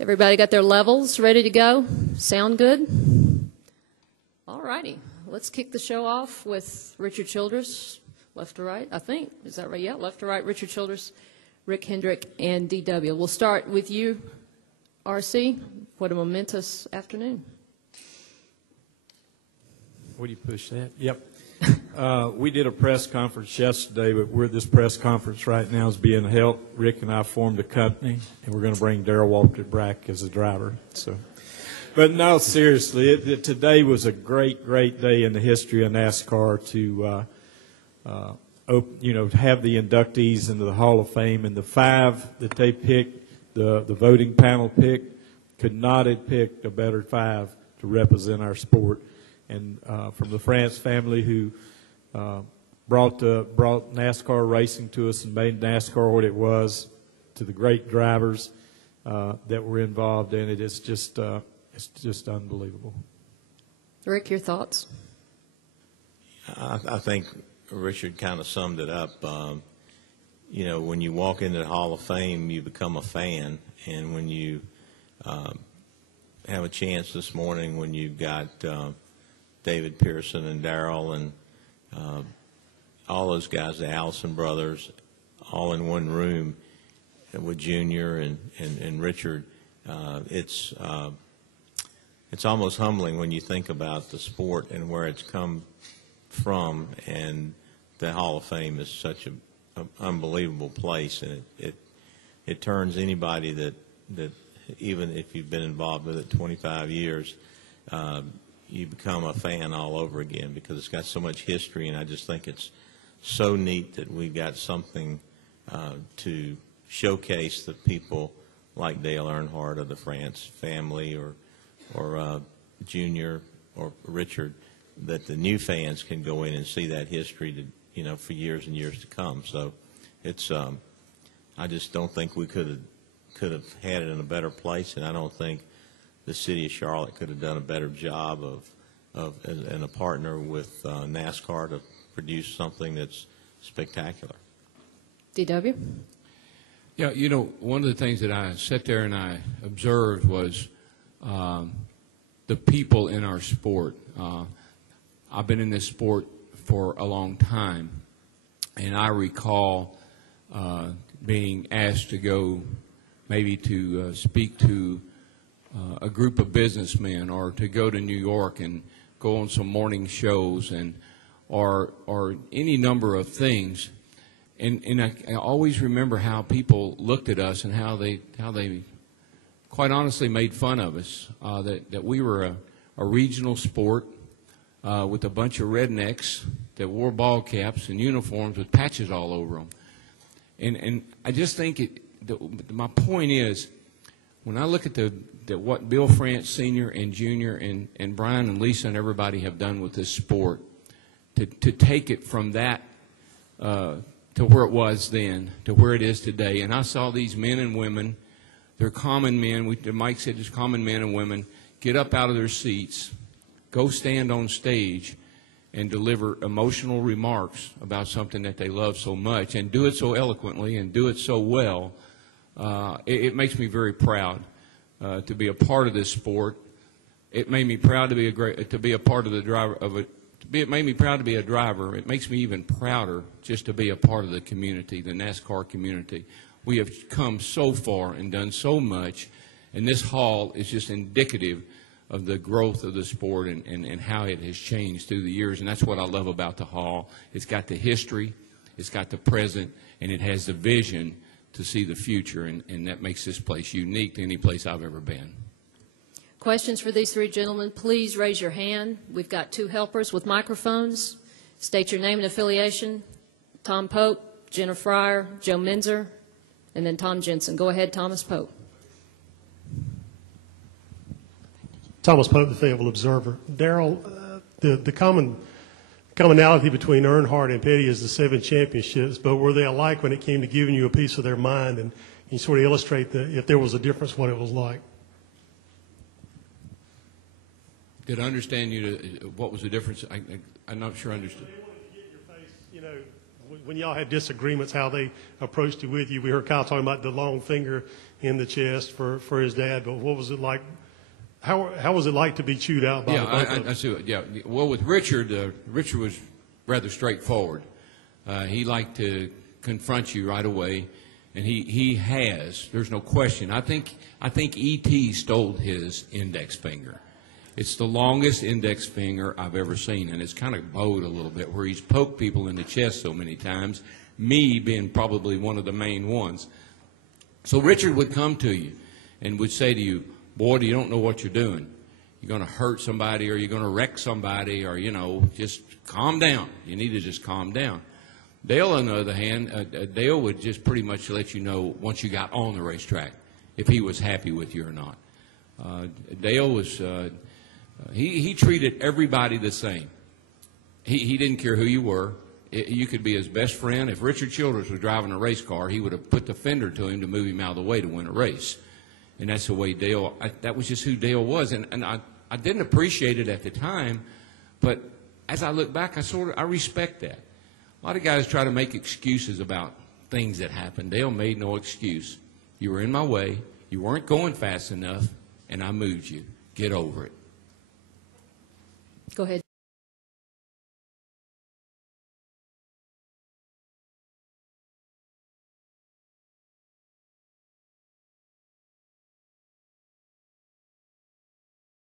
Everybody got their levels ready to go? Sound good? All righty. Let's kick the show off with Richard Childress, left to right, I think. Is that right? Yeah, left to right, Richard Childress, Rick Hendrick, and D.W. We'll start with you, R.C. What a momentous afternoon. What do you push that? Yep. We did a press conference yesterday, but this press conference right now is being held. Rick and I formed a company, and we're going to bring Darrell Waltrip back as a driver. But no, seriously, today was a great, great day in the history of NASCAR to, have the inductees into the Hall of Fame, and the 5 that they picked, the voting panel picked, could not have picked a better 5 to represent our sport. And from the France family who brought NASCAR racing to us and made NASCAR what it was, to the great drivers that were involved in it, it's just unbelievable. Rick, your thoughts? I think Richard kind of summed it up. When you walk into the Hall of Fame, you become a fan, and when you have a chance this morning, when you've got David Pearson and Darrell and all those guys, the Allison brothers, all in one room with Junior and Richard. It's almost humbling when you think about the sport and where it's come from, and the Hall of Fame is such an unbelievable place, and it turns anybody that even if you've been involved with it 25 years, you become a fan all over again because it's got so much history, and I just think it's so neat that we've got something to showcase the people like Dale Earnhardt of the France family or Junior or Richard, that the new fans can go in and see that history for years and years to come. So it's I just don't think we could have had it in a better place, and I don't think the city of Charlotte could have done a better job and a partner with NASCAR to produce something that's spectacular. D.W.? Yeah, one of the things that I sat there and I observed was the people in our sport. I've been in this sport for a long time, and I recall being asked to go maybe to speak to a group of businessmen, or to go to New York and go on some morning shows, or any number of things. And I always remember how people looked at us and how they quite honestly made fun of us, that we were a regional sport with a bunch of rednecks that wore ball caps and uniforms with patches all over them. And I just think my point is, when I look at what Bill France Sr. and Junior and Brian and Lisa and everybody have done with this sport, to take it from that to where it was then to where it is today. And I saw these men and women, they're common men, Mike said just common men and women, get up out of their seats, go stand on stage and deliver emotional remarks about something that they love so much, and do it so eloquently and do it so well. It makes me very proud to be a part of this sport. It made me proud to be a part of the driver of it. It made me proud to be a driver. It makes me even prouder just to be a part of the community, the NASCAR community. We have come so far and done so much, and this hall is just indicative of the growth of the sport and how it has changed through the years. And that's what I love about the hall. It's got the history, it's got the present, and it has the vision to see the future, and that makes this place unique to any place I've ever been. Questions for these 3 gentlemen? Please raise your hand. We've got 2 helpers with microphones. State your name and affiliation. Tom Pope, Jenna Fryer, Joe Minzer, and then Tom Jensen. Go ahead, Thomas Pope. Thomas Pope, the Fayetteville Observer. Darrell, the commonality between Earnhardt and Petty is the 7 championships, but were they alike when it came to giving you a piece of their mind? And you sort of illustrate if there was a difference, what it was like. Did I understand you? What was the difference? I'm not sure I understood. They wanted to get in your face, When y'all had disagreements, how they approached you with you. We heard Kyle talking about the long finger in the chest for his dad, but what was it like? How was it like to be chewed out by the both of them? I see it. Yeah. Well, with Richard, Richard was rather straightforward. He liked to confront you right away, and he has. There's no question. I think E.T. stole his index finger. It's the longest index finger I've ever seen, and it's kind of bowed a little bit, where he's poked people in the chest so many times, me being probably one of the main ones. So Richard would come to you and would say to you, boy, you don't know what you're doing. You're going to hurt somebody, or you're going to wreck somebody, or, just calm down. You need to just calm down. Dale, on the other hand, Dale would just pretty much let you know once you got on the racetrack if he was happy with you or not. Dale was, he treated everybody the same. He didn't care who you were. You could be his best friend. If Richard Childress was driving a race car, he would have put the fender to him to move him out of the way to win a race. And that's the way Dale, that was just who Dale was. And I didn't appreciate it at the time, but as I look back, I respect that. A lot of guys try to make excuses about things that happened. Dale made no excuse. You were in my way, you weren't going fast enough, and I moved you. Get over it. Go ahead.